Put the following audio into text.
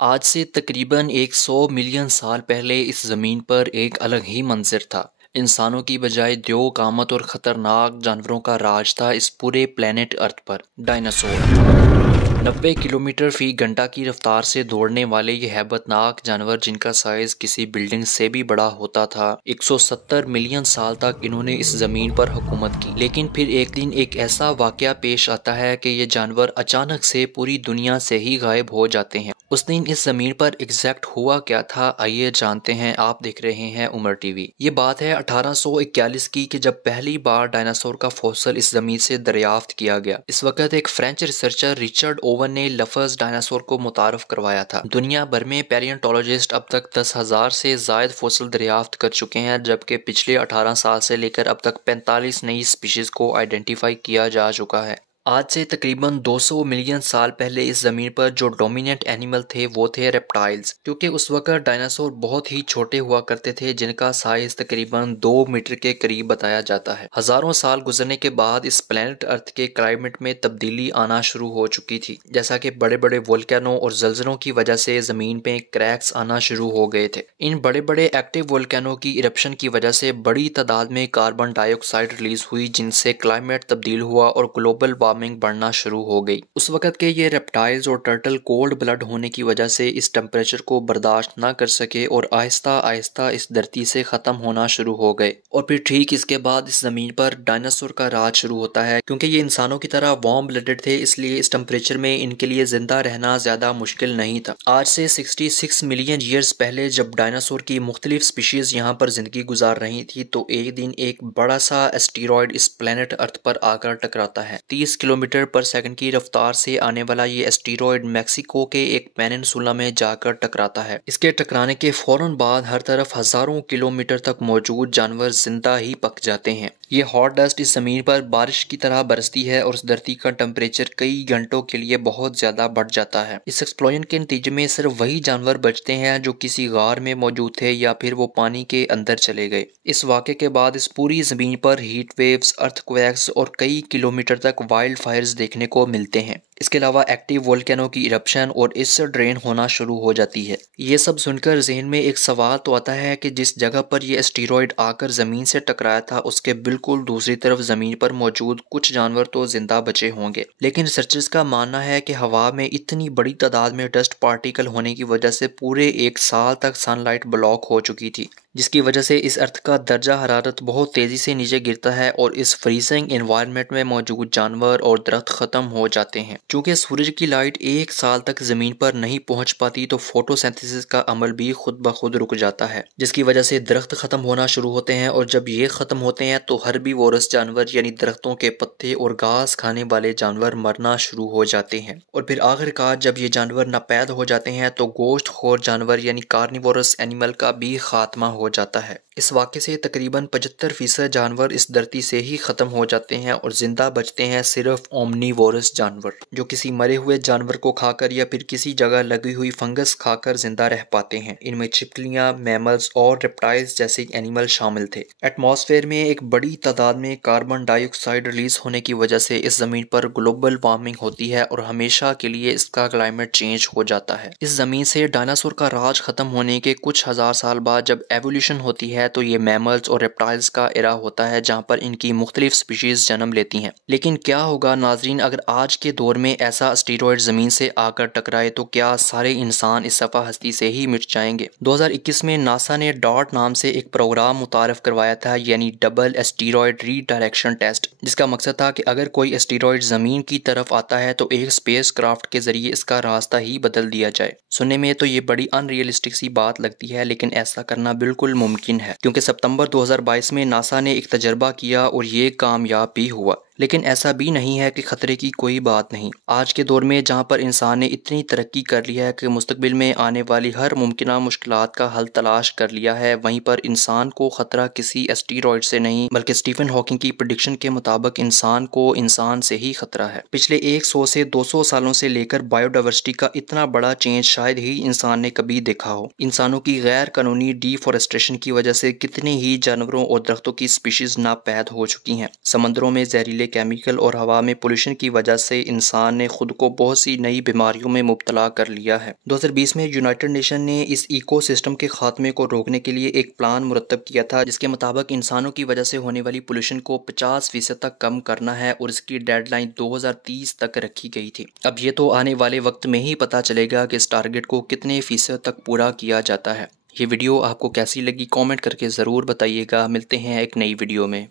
आज से तकरीबन 100 मिलियन साल पहले इस ज़मीन पर एक अलग ही मंजर था। इंसानों की बजाय दो कामत और ख़तरनाक जानवरों का राज था इस पूरे प्लेनेट अर्थ पर। डायनासोर 90 किलोमीटर फी घंटा की रफ्तार से दौड़ने वाले ये हैबतनाक जानवर, जिनका साइज किसी बिल्डिंग से भी बड़ा होता था, 170 मिलियन साल तक इन्होंने इस जमीन पर हुकूमत की। लेकिन फिर एक दिन एक ऐसा वाकया पेश आता है कि ये जानवर अचानक से पूरी दुनिया से ही गायब हो जाते हैं। उस दिन इस जमीन पर एग्जैक्ट हुआ क्या था, आइए जानते हैं। आप देख रहे हैं उमर टीवी। ये बात है 1841 की कि जब पहली बार डायनासोर का फॉसिल इस जमीन से दरियाफ्त किया गया। इस वक्त एक फ्रेंच रिसर्चर रिचर्ड ओवन ने लफ्ज डायनासोर को मुतारफ करवाया था। दुनिया भर में पैलियोंटोलॉजिस्ट अब तक 10,000 से जायद फॉसिल दरियाफ्त कर चुके हैं, जबकि पिछले 18 साल से लेकर अब तक 45 नई स्पीशीज को आइडेंटिफाई किया जा चुका है। आज से तकरीबन 200 मिलियन साल पहले इस ज़मीन पर जो डोमिनेंट एनिमल थे वो थे रेप्टाइल्स, क्योंकि उस वक्त डायनासोर बहुत ही छोटे हुआ करते थे, जिनका साइज तकरीबन 2 मीटर के करीब बताया जाता है। हजारों साल गुजरने के बाद इस प्लेनेट अर्थ के क्लाइमेट में तब्दीली आना शुरू हो चुकी थी, जैसा कि बड़े बड़े वोल्केनो और जल्जलों की वजह से ज़मीन पे क्रैक्स आना शुरू हो गए थे। इन बड़े बड़े एक्टिव वोल्केनो की इरप्शन की वजह से बड़ी तादाद में कार्बन डाइऑक्साइड रिलीज हुई, जिनसे क्लाइमेट तब्दील हुआ और ग्लोबल वार्मिंग बढ़ना शुरू हो गई। उस वक्त के ये रेप्टाइल्स और टर्टल कोल्ड ब्लड होने की वजह से इस टेम्परेचर को बर्दाश्त ना कर सके और आहिस्ता आहिस्ता इस धरती से खत्म होना शुरू हो गए। और फिर ठीक इसके बाद इस जमीन पर डायनासोर का राज शुरू होता है। क्योंकि ये इंसानों की तरह वार्म ब्लडेड थे, इसलिए इस टेम्परेचर में इनके लिए जिंदा रहना ज्यादा मुश्किल नहीं था। आज से 66 मिलियन ईयर्स पहले जब डायनासोर की मुख्तलिफ स्पीशीज यहाँ पर जिंदगी गुजार रही थी, तो एक दिन एक बड़ा सा एस्टेरॉयड इस प्लेनेट अर्थ पर आकर टकराता है। 30 किलोमीटर पर सेकंड की रफ्तार से आने वाला ये एस्टेरॉयड मैक्सिको के एक पेनिनसुला में जाकर टकराता है। इसके टकराने के फौरन बाद हर तरफ हजारों किलोमीटर तक मौजूद जानवर जिंदा ही पक जाते हैं। ये हॉट डस्ट इस जमीन पर बारिश की तरह बरसती है और इस धरती का टेम्परेचर कई घंटों के लिए बहुत ज्यादा बढ़ जाता है। इस एक्सप्लोजन के नतीजे में सिर्फ वही जानवर बचते हैं जो किसी गार में मौजूद थे या फिर वो पानी के अंदर चले गए। इस वाक़े के बाद इस पूरी जमीन पर हीट वेव्स, अर्थक्वेक्स और कई किलोमीटर तक वाइल्ड फायर्स देखने को मिलते हैं। इसके अलावा एक्टिव वोल्केनो की इरप्शन और इससे ड्रेन होना शुरू हो जाती है। ये सब सुनकर जहन में एक सवाल तो आता है कि जिस जगह पर यह एस्टेरॉयड आकर ज़मीन से टकराया था, उसके बिल्कुल दूसरी तरफ ज़मीन पर मौजूद कुछ जानवर तो जिंदा बचे होंगे। लेकिन रिसर्चर्स का मानना है कि हवा में इतनी बड़ी तादाद में डस्ट पार्टिकल होने की वजह से पूरे एक साल तक सनलाइट ब्लॉक हो चुकी थी, जिसकी वजह से इस अर्थ का दर्जा हरारत बहुत तेज़ी से नीचे गिरता है और इस फ्रीजिंग एनवायरनमेंट में मौजूद जानवर और दरख्त ख़त्म हो जाते हैं। चूँकि सूरज की लाइट एक साल तक ज़मीन पर नहीं पहुँच पाती, तो फोटोसिंथेसिस का अमल भी खुद ब खुद रुक जाता है, जिसकी वजह से दरख्त ख़त्म होना शुरू होते हैं। और जब ये ख़त्म होते हैं तो हर्बीवोरस जानवर यानी दरख्तों के पत्ते और घास खाने वाले जानवर मरना शुरू हो जाते हैं। और फिर आखिरकार जब ये जानवर नापैद हो जाते हैं तो गोश्त खोर जानवर यानी कार्निवोरस एनिमल का भी खात्मा हो जाता है। इस वाक़े से तकरीबन 75% जानवर इस धरती से ही ख़त्म हो जाते हैं और ज़िंदा बचते हैं सिर्फ ओमनीवोरस जानवर, जो किसी मरे हुए जानवर को खाकर या फिर किसी जगह लगी हुई फंगस खाकर जिंदा रह पाते हैं। इनमें छिपकलियाँ, मैमल्स और रेप्टाइल्स जैसे एनिमल शामिल थे। एटमॉस्फेयर में एक बड़ी तादाद में कार्बन डाइऑक्साइड रिलीज होने की वजह से इस ज़मीन पर ग्लोबल वार्मिंग होती है और हमेशा के लिए इसका क्लाइमेट चेंज हो जाता है। इस ज़मीन से डायनासोर का राज ख़त्म होने के कुछ हज़ार साल बाद जब एवोल्यूशन होती है, तो ये मैमल्स और रेप्टाइल्स का एरा होता है जहाँ पर इनकी मुख्तलिफ स्पीशीज जन्म लेती हैं। लेकिन क्या होगा नाजरीन, अगर आज के दौर में ऐसा एस्टेरॉयड ज़मीन से आकर टकराए तो क्या सारे इंसान इस सफ़ा हस्ती से ही मिट जाएंगे? 2021 में नासा ने डॉट नाम से एक प्रोग्राम मुतारफ करवाया था, यानी डबल एस्टेरॉयड रीडायरेक्शन टेस्ट, जिसका मकसद था कि अगर कोई एस्टेरॉयड ज़मीन की तरफ आता है तो एक स्पेस क्राफ्ट के जरिए इसका रास्ता ही बदल दिया जाए। सुनने में तो ये बड़ी अनरियलिस्टिक सी बात लगती है, लेकिन ऐसा करना बिल्कुल मुमकिन है, क्योंकि सितंबर 2022 में नासा ने एक तजर्बा किया और ये कामयाब भी हुआ। लेकिन ऐसा भी नहीं है कि ख़तरे की कोई बात नहीं। आज के दौर में जहाँ पर इंसान ने इतनी तरक्की कर ली है कि मुस्तकबिल में आने वाली हर मुमकिना मुश्किलात का हल तलाश कर लिया है, वहीं पर इंसान को ख़तरा किसी एस्टेरॉयड से नहीं बल्कि स्टीफन हॉकिंग की प्रेडिक्शन के मुताबिक इंसान को इंसान से ही खतरा है। पिछले 100 से 200 सालों से लेकर बायोडाइवर्सिटी का इतना बड़ा चेंज शायद ही इंसान ने कभी देखा हो। इंसानों की गैर कानूनी डिफॉरेस्टेशन की वजह से कितने ही जानवरों और दरख्तों की स्पीशीज नापैद हो चुकी हैं। समंदरों में जहरीले जहरीले केमिकल और हवा में पोल्यूशन की वजह से इंसान ने खुद को बहुत सी नई बीमारियों में मुब्तला कर लिया है। 2020 में यूनाइटेड नेशन ने इस इकोसिस्टम के खात्मे को रोकने के लिए एक प्लान मुरतब किया था, जिसके मुताबिक इंसानों की वजह से होने वाली पोल्यूशन को 50% तक कम करना है और इसकी डेडलाइन 2030 तक रखी गई थी। अब ये तो आने वाले वक्त में ही पता चलेगा कि इस टारगेट को कितने फीसद तक पूरा किया जाता है। ये वीडियो आपको कैसी लगी कमेंट करके ज़रूर बताइएगा। मिलते हैं एक नई वीडियो में।